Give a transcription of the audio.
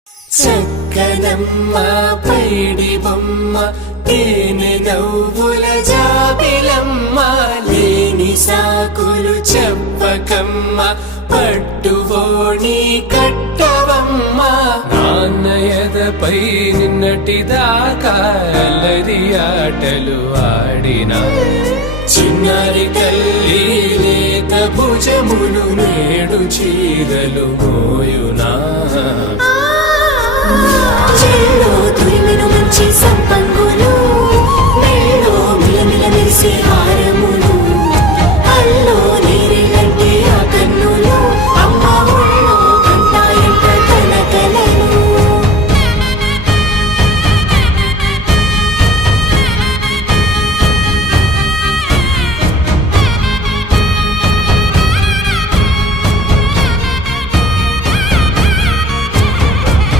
చక్కనమ్మ పైడి బొమ్మ తేనె నవ్వుల జాబిలమ్మ లేని సాకులు చెప్పకమ్మ పట్టువోణి కట్టవమ్మ నాన్నయదపై నిన్నటిదాకా అల్లరి ఆటలు ఆడినా చిన్నారి తల్లి లేత భుజములు నేడు చీరలు మోయునా